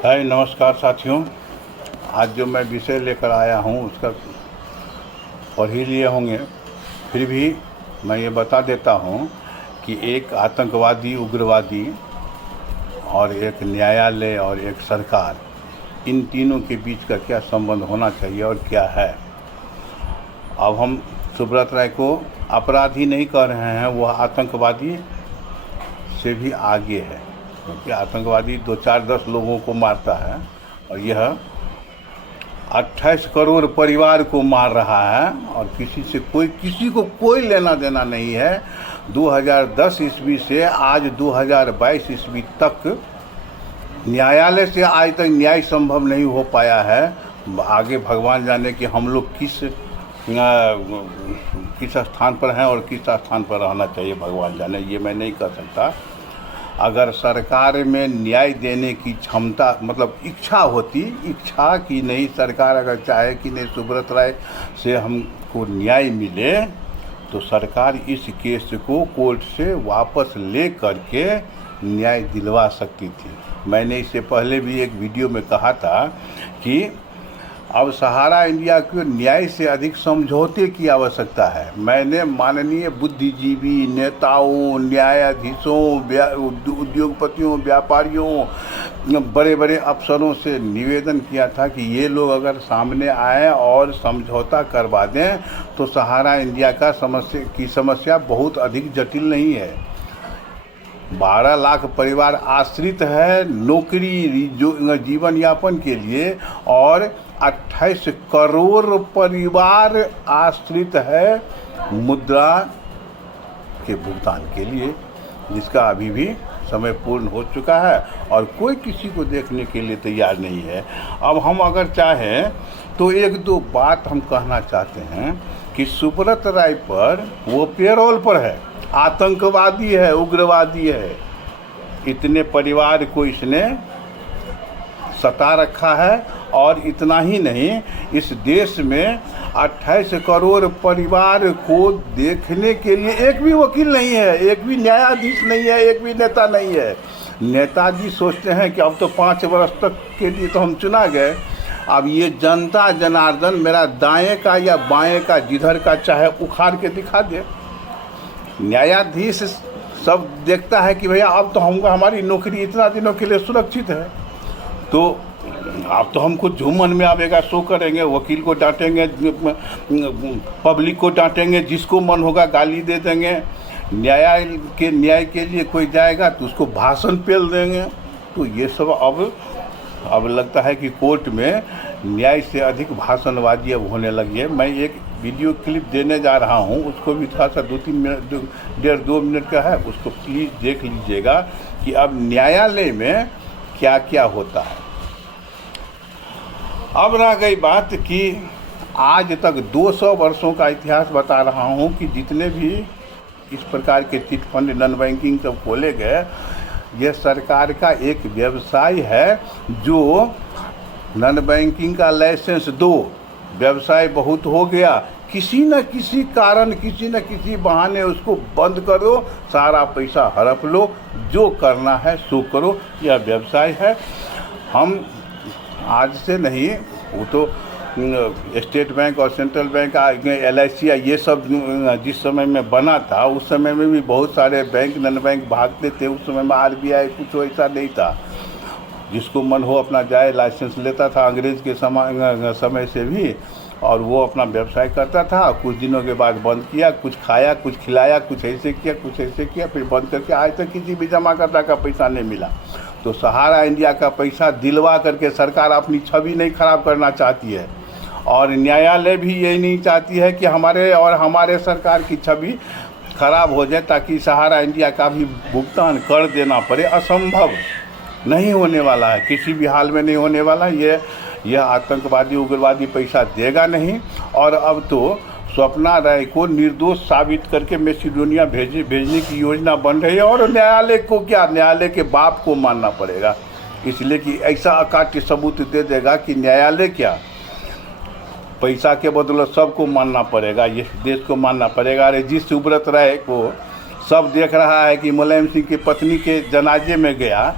हाय नमस्कार साथियों। आज जो मैं विषय लेकर आया हूँ उसका पढ़ ही लिए होंगे, फिर भी मैं ये बता देता हूँ कि एक आतंकवादी, उग्रवादी और एक न्यायालय और एक सरकार, इन तीनों के बीच का क्या संबंध होना चाहिए और क्या है। अब हम सुब्रत राय को अपराधी नहीं कह रहे हैं, वह आतंकवादी से भी आगे है, क्योंकि आतंकवादी 2-4-10 लोगों को मारता है और यह 28 करोड़ परिवार को मार रहा है और किसी को कोई लेना देना नहीं है। 2010 ईस्वी से आज 2022 ईस्वी तक न्यायालय से आज तक न्याय संभव नहीं हो पाया है। आगे भगवान जाने कि हम लोग किस स्थान पर हैं और किस स्थान पर रहना चाहिए, भगवान जाने, ये मैं नहीं कह सकता। अगर सरकार में न्याय देने की क्षमता, मतलब इच्छा होती, इच्छा की नहीं, सरकार अगर चाहे कि नहीं सुब्रत राय से हमको न्याय मिले, तो सरकार इस केस को कोर्ट से वापस ले करके न्याय दिलवा सकती थी। मैंने इससे पहले भी एक वीडियो में कहा था कि अब सहारा इंडिया को न्याय से अधिक समझौते की आवश्यकता है। मैंने माननीय बुद्धिजीवी, नेताओं, न्यायाधीशों, उद्योगपतियों, व्यापारियों, बड़े बड़े अफसरों से निवेदन किया था कि ये लोग अगर सामने आए और समझौता करवा दें तो सहारा इंडिया का समस्या बहुत अधिक जटिल नहीं है। 12 लाख परिवार आश्रित है नौकरी, जीवन यापन के लिए, और 28 करोड़ परिवार आश्रित है मुद्रा के भुगतान के लिए, जिसका अभी भी समय पूर्ण हो चुका है और कोई किसी को देखने के लिए तैयार नहीं है। अब हम अगर चाहें तो 1-2 बात हम कहना चाहते हैं कि सुब्रत राय पर, वो पेरोल पर है, आतंकवादी है, उग्रवादी है, इतने परिवार को इसने सता रखा है। और इतना ही नहीं, इस देश में 28 करोड़ परिवार को देखने के लिए एक भी वकील नहीं है, एक भी न्यायाधीश नहीं है, एक भी नेता नहीं है। नेताजी सोचते हैं कि अब तो 5 वर्ष तक के लिए तो हम चुना गए, अब ये जनता जनार्दन मेरा दाएं का या बाएं का, जिधर का चाहे उखाड़ के दिखा दे। न्यायाधीश सब देखता है कि भैया अब तो हमारी नौकरी इतना दिनों के लिए सुरक्षित है, तो अब तो हमको जो मन में आवेगा सो करेंगे। वकील को डांटेंगे, पब्लिक को डांटेंगे, जिसको मन होगा गाली दे देंगे। न्याय के लिए कोई जाएगा तो उसको भाषण पेल देंगे। तो ये सब अब लगता है कि कोर्ट में न्याय से अधिक भाषणबाजी अब होने लगी है। मैं एक वीडियो क्लिप देने जा रहा हूँ, उसको भी थोड़ा सा 2-3 मिनट, 1.5-2 मिनट का है, उसको प्लीज़ देख लीजिएगा कि अब न्यायालय में क्या क्या होता है। अब रह गई बात कि आज तक 200 वर्षों का इतिहास बता रहा हूँ कि जितने भी इस प्रकार के चिट फंड, नॉन बैंकिंग सब खोले गए, यह सरकार का एक व्यवसाय है। जो नॉन बैंकिंग का लाइसेंस दो, व्यवसाय बहुत हो गया, किसी न किसी कारण, किसी न किसी बहाने उसको बंद करो, सारा पैसा हड़प लो, जो करना है सो करो, यह व्यवसाय है। हम आज से नहीं, वो तो स्टेट बैंक और सेंट्रल बैंक, LIC, ये सब जिस समय में बना था, उस समय में भी बहुत सारे बैंक, नॉन बैंक भागते थे। उस समय में RBI कुछ वैसा नहीं था, जिसको मन हो अपना जाए लाइसेंस लेता था, अंग्रेज़ के समय से भी, और वो अपना व्यवसाय करता था। कुछ दिनों के बाद बंद किया, कुछ खाया, कुछ खिलाया, कुछ ऐसे किया, कुछ ऐसे किया, फिर बंद करके आज तक किसी भी जमाकर्ता का पैसा नहीं मिला। तो सहारा इंडिया का पैसा दिलवा करके सरकार अपनी छवि नहीं खराब करना चाहती है, और न्यायालय भी यही नहीं चाहती है कि हमारे सरकार की छवि खराब हो जाए, ताकि सहारा इंडिया का भी भुगतान कर देना पड़े। असंभव, नहीं होने वाला है, किसी भी हाल में नहीं होने वाला। यह आतंकवादी, उग्रवादी पैसा देगा नहीं। और अब तो स्वप्ना राय को निर्दोष साबित करके मैसेडोनिया भेजने की योजना बन रही है, और न्यायालय को क्या, न्यायालय के बाप को मानना पड़ेगा, इसलिए कि ऐसा अकाट्य सबूत दे देगा कि न्यायालय क्या, पैसा के बदले सबको मानना पड़ेगा, ये देश को मानना पड़ेगा। अरे जिस सुब्रत राय को सब देख रहा है कि मुलायम सिंह की पत्नी के जनाजे में गया,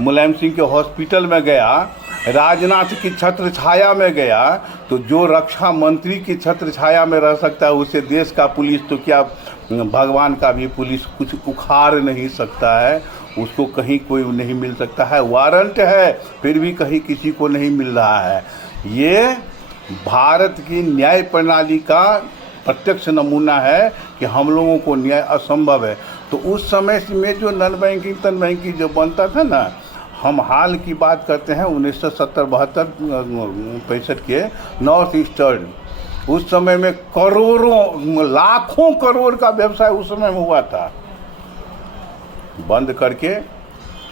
मुलायम सिंह के हॉस्पिटल में गया, राजनाथ की छत्र छाया में गया, तो जो रक्षा मंत्री की छत्र छाया में रह सकता है उसे देश का पुलिस तो क्या भगवान का भी पुलिस कुछ उखाड़ नहीं सकता है, उसको कहीं कोई नहीं मिल सकता है। वारंट है फिर भी कहीं किसी को नहीं मिल रहा है। ये भारत की न्याय प्रणाली का प्रत्यक्ष नमूना है कि हम लोगों को न्याय असंभव है। तो उस समय में जो नन बैंकिंग तन बैंकिंग जो बनता था ना, हम हाल की बात करते हैं 1970-72-65 के नॉर्थ ईस्टर्न, उस समय में करोड़ों लाखों करोड़ का व्यवसाय उस समय में हुआ था। बंद करके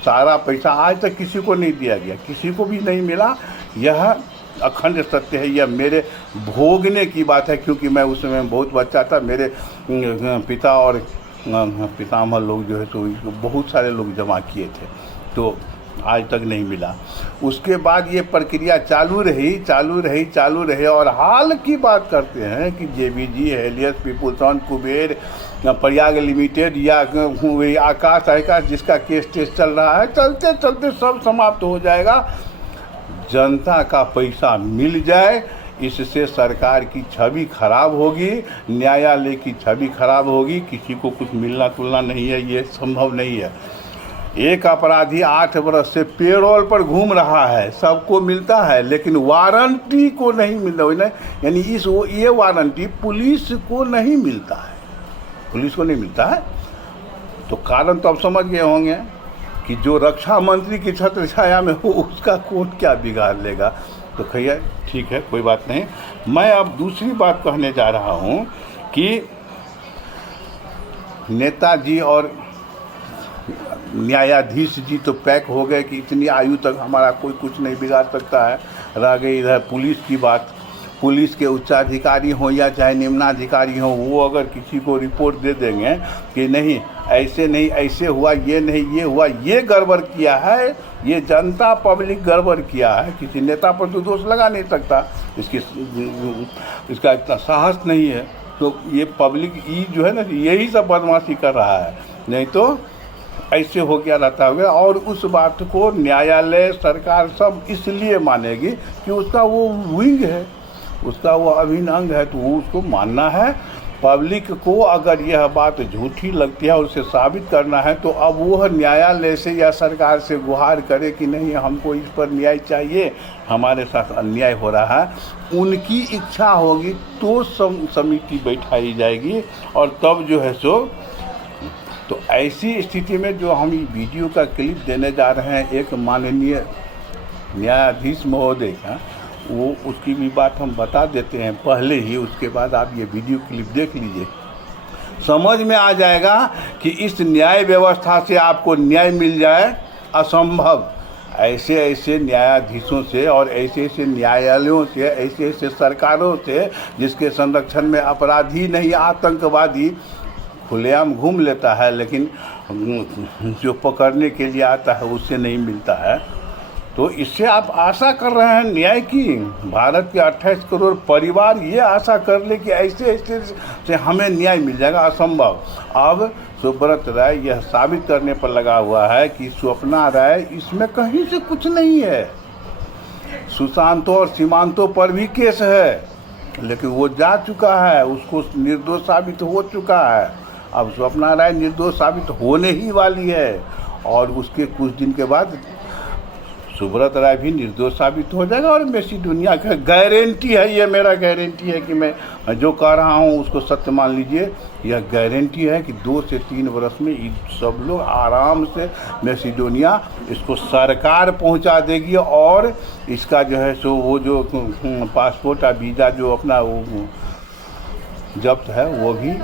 सारा पैसा आज तक किसी को नहीं दिया गया, किसी को भी नहीं मिला। यह अखंड सत्य है, यह मेरे भोगने की बात है, क्योंकि मैं उस समय बहुत बच्चा था। मेरे पिता और पितामह लोग जो है तो बहुत सारे लोग जमा किए थे, तो आज तक नहीं मिला। उसके बाद ये प्रक्रिया चालू रही और हाल की बात करते हैं कि जेबीजी, हेलियस, पीपुल्सन, कुबेर, प्रयाग लिमिटेड या आकाश जिसका केस टेस्ट चल रहा है, चलते चलते सब समाप्त हो जाएगा। जनता का पैसा मिल जाए, इससे सरकार की छवि खराब होगी, न्यायालय की छवि खराब होगी, किसी को कुछ मिलना तुलना नहीं है, ये संभव नहीं है। एक अपराधी 8 वर्ष से पेरोल पर घूम रहा है, सबको मिलता है, लेकिन वारंटी को नहीं मिल रहा है, यानी ये वारंटी पुलिस को नहीं मिलता है, पुलिस को नहीं मिलता है। तो कारण तो अब समझ गए होंगे कि जो रक्षा मंत्री की छत्र छाया में हो उसका कौन क्या बिगाड़ लेगा। तो खैर ठीक है, कोई बात नहीं। मैं अब दूसरी बात कहने जा रहा हूँ कि नेताजी और न्यायाधीश जी तो पैक हो गए कि इतनी आयु तक हमारा कोई कुछ नहीं बिगाड़ सकता है। रह गई इधर पुलिस की बात। पुलिस के उच्चाधिकारी हों या चाहे निम्नाधिकारी हों, वो अगर किसी को रिपोर्ट दे देंगे कि नहीं ऐसे नहीं, ऐसे हुआ, ये नहीं, ये हुआ, ये गड़बड़ किया है, ये जनता पब्लिक गड़बड़ किया है, किसी नेता पर तो दोष लगा नहीं सकता, इसका इतना साहस नहीं है। तो ये पब्लिक जो है ना, यही सब बदमाशी कर रहा है, नहीं तो ऐसे हो गया रहता होगा। और उस बात को न्यायालय, सरकार सब इसलिए मानेगी कि उसका वो विंग है, उसका वो अभिन्न अंग है, तो वो उसको मानना है। पब्लिक को अगर यह बात झूठी लगती है और उसे साबित करना है, तो अब वो न्यायालय से या सरकार से गुहार करे कि नहीं हमको इस पर न्याय चाहिए, हमारे साथ अन्याय हो रहा है। उनकी इच्छा होगी तो समिति बैठाई जाएगी और तब जो है सो। तो ऐसी स्थिति में जो हम वीडियो का क्लिप देने जा रहे हैं एक माननीय न्यायाधीश महोदय का, वो उसकी भी बात हम बता देते हैं पहले ही, उसके बाद आप ये वीडियो क्लिप देख लीजिए, समझ में आ जाएगा कि इस न्याय व्यवस्था से आपको न्याय मिल जाए असंभव। ऐसे ऐसे न्यायाधीशों से और ऐसे ऐसे न्यायालयों से, ऐसे ऐसे सरकारों से जिसके संरक्षण में अपराधी नहीं आतंकवादी खुलेआम घूम लेता है, लेकिन जो पकड़ने के लिए आता है उससे नहीं मिलता है। तो इससे आप आशा कर रहे हैं न्याय की। भारत के 28 करोड़ परिवार ये आशा कर ले कि ऐसे ऐसे से हमें न्याय मिल जाएगा, असंभव। अब सुब्रत राय यह साबित करने पर लगा हुआ है कि स्वप्ना राय इसमें कहीं से कुछ नहीं है। सुशांतों और सीमांतों पर भी केस है, लेकिन वो जा चुका है, उसको निर्दोष साबित हो चुका है। अब स्वप्ना राय निर्दोष साबित होने ही वाली है और उसके कुछ दिन के बाद सुब्रत राय भी निर्दोष साबित हो जाएगा। और मैसेडोनिया का गारंटी है, ये मेरा गारंटी है कि मैं जो कह रहा हूँ उसको सत्य मान लीजिए। यह गारंटी है कि 2 से 3 वर्ष में सब लोग आराम से मैसेडोनिया इसको सरकार पहुँचा देगी और इसका जो है सो वो जो पासपोर्ट या वीज़ा जो अपना वो जब्त है वो भी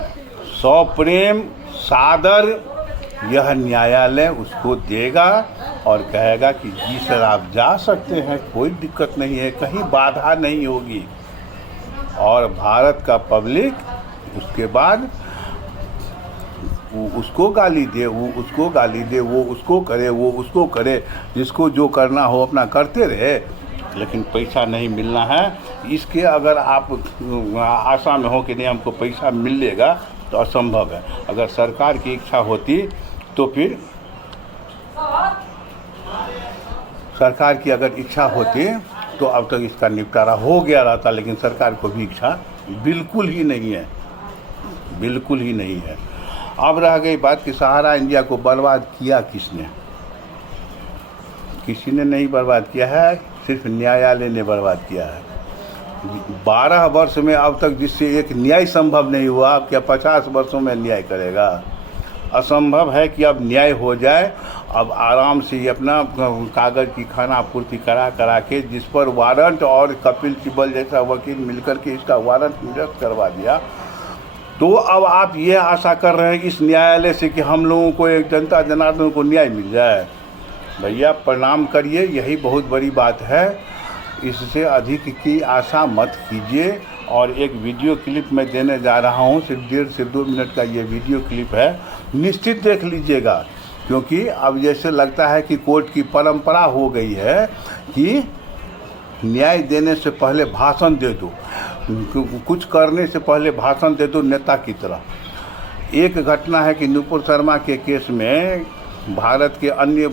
सप्रेम सादर यह न्यायालय उसको देगा और कहेगा कि जी सर आप जा सकते हैं, कोई दिक्कत नहीं है, कहीं बाधा नहीं होगी। और भारत का पब्लिक उसके बाद वो उसको गाली दे, वो उसको गाली दे, वो उसको करे, वो उसको करे, जिसको जो करना हो अपना करते रहे, लेकिन पैसा नहीं मिलना है। इसके अगर आप आशा में हो कि नहीं हमको पैसा मिलेगा तो असंभव है। अगर सरकार की इच्छा होती तो फिर सरकार की अगर इच्छा होती तो अब तक इसका निपटारा हो गया रहता, लेकिन सरकार को भी इच्छा बिल्कुल ही नहीं है, बिल्कुल ही नहीं है। अब रह गई बात कि सहारा इंडिया को बर्बाद किया किसने? किसी ने नहीं बर्बाद किया है, सिर्फ न्यायालय ने बर्बाद किया है। 12 वर्ष में अब तक जिससे एक न्याय संभव नहीं हुआ, अब क्या 50 वर्षों में न्याय करेगा? असंभव है कि अब न्याय हो जाए। अब आराम से ये अपना कागज़ की खानापूर्ति करा के जिस पर वारंट और कपिल सिब्बल जैसा वकील मिलकर के इसका वारंट निरस्त करवा दिया, तो अब आप ये आशा कर रहे हैं इस न्यायालय से कि हम लोगों को, एक जनता जनार्दन को न्याय मिल जाए। भैया प्रणाम करिए, यही बहुत बड़ी बात है। इससे अधिक की आशा मत कीजिए। और एक वीडियो क्लिप मैं देने जा रहा हूँ, सिर्फ 1.5 से 2 मिनट का ये वीडियो क्लिप है, निश्चित देख लीजिएगा। क्योंकि अब जैसे लगता है कि कोर्ट की परंपरा हो गई है कि न्याय देने से पहले भाषण दे दो, कुछ करने से पहले भाषण दे दो नेता की तरह। एक घटना है कि नुपुर शर्मा के केस में भारत के अन्य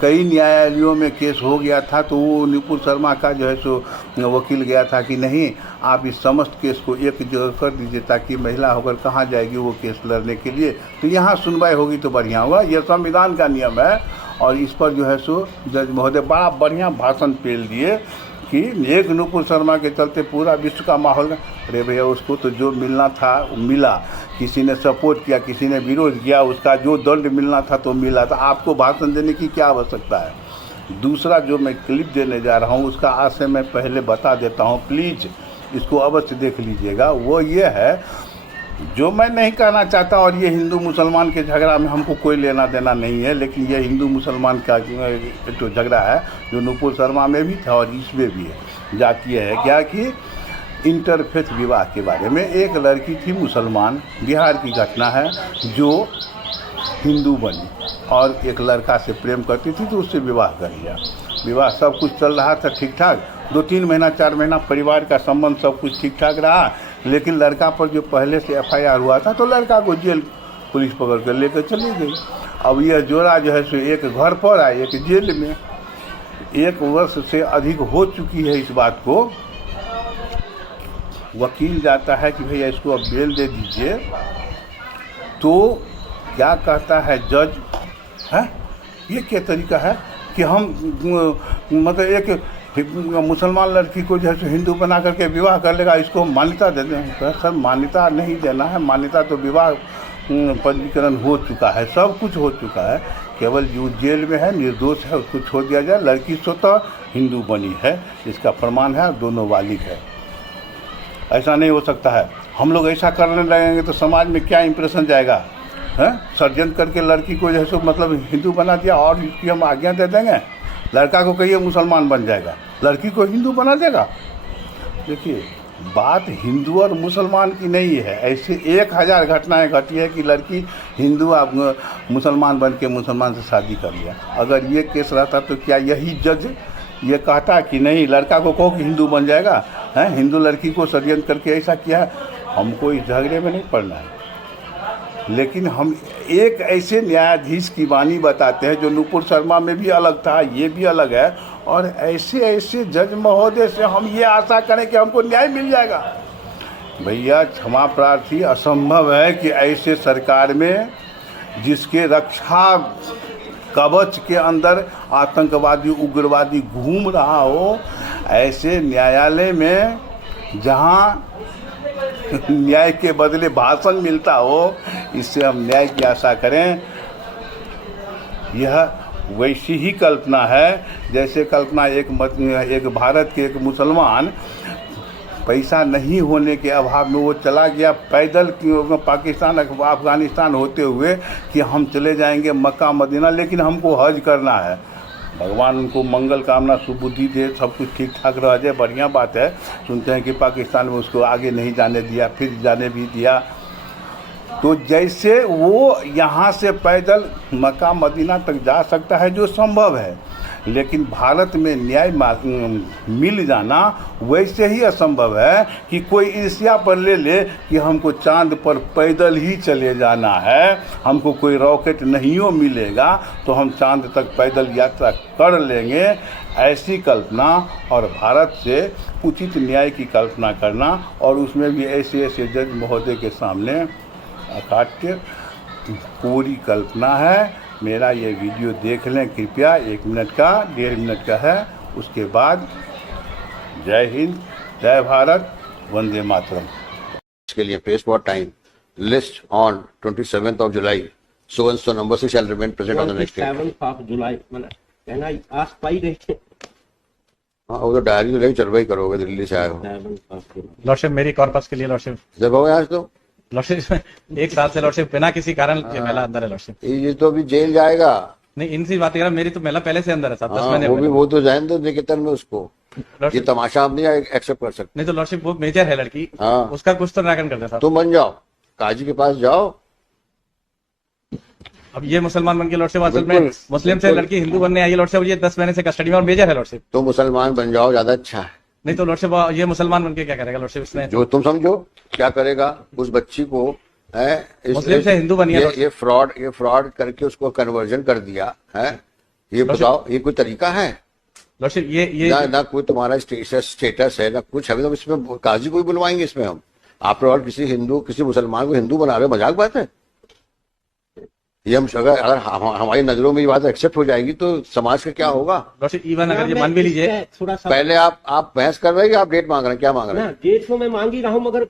कई न्यायालयों में केस हो गया था, तो वो नुपुर शर्मा का जो है सो वकील गया था कि नहीं, आप इस समस्त केस को एक जगह कर दीजिए ताकि महिला होकर कहाँ जाएगी वो केस लड़ने के लिए, तो यहाँ सुनवाई होगी तो बढ़िया होगा। यह संविधान का नियम है। और इस पर जो है सो जज महोदय बड़ा बढ़िया भाषण पेल दिए कि एक नुपुर शर्मा के चलते पूरा विश्व का माहौल। अरे भैया, उसको तो जो मिलना था मिला, किसी ने सपोर्ट किया, किसी ने विरोध किया, उसका जो दंड मिलना था तो मिला। तो आपको भाषण देने की क्या आवश्यकता है? दूसरा जो मैं क्लिप देने जा रहा हूँ उसका आशय मैं पहले बता देता हूँ, प्लीज़ इसको अवश्य देख लीजिएगा। वो ये है जो मैं नहीं कहना चाहता, और ये हिंदू मुसलमान के झगड़ा में हमको कोई लेना देना नहीं है, लेकिन ये हिंदू मुसलमान का तो झगड़ा है जो नुपुर शर्मा में भी था और इसमें भी है। जातीय है क्या कि इंटरफेथ विवाह के बारे में, एक लड़की थी मुसलमान, बिहार की घटना है, जो हिंदू बनी और एक लड़का से प्रेम करती थी तो उससे विवाह कर लिया। विवाह सब कुछ चल रहा था ठीक ठाक, 2-3 महीना 4 महीना परिवार का संबंध सब कुछ ठीक ठाक रहा, लेकिन लड़का पर जो पहले से FIR हुआ था तो लड़का को जेल पुलिस पकड़ कर लेकर चली गई। अब यह जोड़ा जो है सो एक घर पर आए, एक जेल में। 1 वर्ष से अधिक हो चुकी है इस बात को। वकील जाता है कि भैया इसको अब बेल दे दीजिए, तो क्या कहता है जज, है ये क्या तरीका है कि हम मतलब एक मुसलमान लड़की को जो है हिंदू बना करके विवाह कर लेगा, इसको मान्यता दे दें? सर मान्यता नहीं देना है, मान्यता तो विवाह पंजीकरण हो चुका है, सब कुछ हो चुका है। केवल जो जेल में है निर्दोष है उसको छोड़ दिया जाए। लड़की स्वतः हिंदू बनी है, इसका प्रमाण है, दोनों वालिद है। ऐसा नहीं हो सकता है। हम लोग ऐसा करने लगेंगे तो समाज में क्या इंप्रेशन जाएगा? हैं, षड्यंत्र करके लड़की को जैसे मतलब हिंदू बना दिया और इसकी हम आज्ञा दे देंगे। लड़का को कहिए मुसलमान बन जाएगा, लड़की को हिंदू बना देगा। देखिए, बात हिंदू और मुसलमान की नहीं है। ऐसे 1000 घटनाएं घटी है कि लड़की हिंदू मुसलमान बन के मुसलमान से शादी कर लिया। अगर ये केस रहता तो क्या यही जज ये कहता कि नहीं, लड़का को कहो कि हिंदू बन जाएगा? हैं, हिंदू लड़की को षड्यंत्र करके ऐसा किया है। हमको इस झगड़े में नहीं पड़ना है, लेकिन हम एक ऐसे न्यायाधीश की वाणी बताते हैं जो नुपुर शर्मा में भी अलग था, ये भी अलग है, और ऐसे ऐसे जज महोदय से हम ये आशा करें कि हमको न्याय मिल जाएगा। भैया क्षमा प्रार्थी, असंभव है कि ऐसे सरकार में जिसके रक्षा कवच के अंदर आतंकवादी उग्रवादी घूम रहा हो, ऐसे न्यायालय में जहां न्याय के बदले भाषण मिलता हो, इससे हम न्याय की आशा करें। यह वैसी ही कल्पना है जैसे कल्पना एक भारत के एक मुसलमान पैसा नहीं होने के अभाव में वो चला गया पैदल पाकिस्तान अफगानिस्तान होते हुए कि हम चले जाएंगे मक्का मदीना, लेकिन हमको हज करना है। भगवान उनको मंगल कामना सुबुद्धि दे, सब कुछ ठीक ठाक रह जाए, बढ़िया बात है। सुनते हैं कि पाकिस्तान में उसको आगे नहीं जाने दिया, फिर जाने भी दिया। तो जैसे वो यहाँ से पैदल मक्का मदीना तक जा सकता है जो संभव है, लेकिन भारत में न्याय मिल जाना वैसे ही असंभव है कि कोई ईर्ष्या पर ले ले कि हमको चांद पर पैदल ही चले जाना है, हमको कोई रॉकेट नहीं मिलेगा तो हम चांद तक पैदल यात्रा कर लेंगे। ऐसी कल्पना और भारत से उचित न्याय की कल्पना करना और उसमें भी ऐसे ऐसे जज महोदय के सामने अकाट्य पूरी कल्पना है। मेरा ये वीडियो देख लें कृपया, 1 मिनट का 1.5 मिनट का है। उसके बाद जय हिंद, जय भारत, वंदे मातरम। इसके लिए passport time list on 27th of July. So and so number 6 shall remain present on the next day. 27th of July मतलब कहना आस पाई रहे थे। हाँ वो तो डायरी तो लेके चलवाई करोगे, दिल्ली से आए हो। 7th of July। लॉर्डशिप मेरी कॉर्पस के लिए लॉर्डशिप जब हो गया आज तो लॉर्डशिप 1 साल से लॉर्डशिप बिना किसी कारण ये महिला अंदर है लॉर्डशिप। ये तो अभी जेल जाएगा। नहीं इनसी बात कर रहा, मेरी तो महिला पहले से अंदर है साहब, 10 महीने वो तो जाए दो निकेतन में उसको, ये तमाशा हम नहीं एक्सेप्ट कर सकते। नहीं तो लॉर्डशिप वो मेजर है लड़की, हाँ। उसका कुछ तो निराकरण करते साहब। तुम बन जाओ, काजी के पास जाओ। अब ये मुसलमान बन के लॉर्डशिप असल में मुस्लिम से लड़की हिंदू बनने आई है लॉर्डशिप, ये 10 महीने से कस्टडी में और मेजर है लॉर्डशिप। तुम मुसलमान बन जाओ, ज्यादा अच्छा है। नहीं तो लॉर्डशिप ये मुसलमान बन के क्या करेगा लॉर्डशिप इसमें? जो तुम समझो क्या करेगा उस बच्ची को है, मुस्लिम से हिंदू बनी है। ये फ्रॉड करके उसको कन्वर्जन कर दिया है। ये बताओ ये कोई तरीका है? लॉर्डशिप ये ना कोई तुम्हारा स्टेटस है ना कुछ है, तो इसमें काजी को भी बुलवाएंगे इसमें हम? आप और किसी मुसलमान को हिंदू बना रहे हो, मजाक बात है ये। हम अगर हमारी नजरों में ये बात एक्सेप्ट हो जाएगी तो समाज का क्या होगा? लॉर्डशिप इवन अगर ये मान भी लीजिए, थोड़ा सा पहले आप बहस कर रहे हैं कि आप डेट मांग रहे हैं, क्या मांग रहे हैं? डेट तो मैं मांग ही रहा हूँ मगर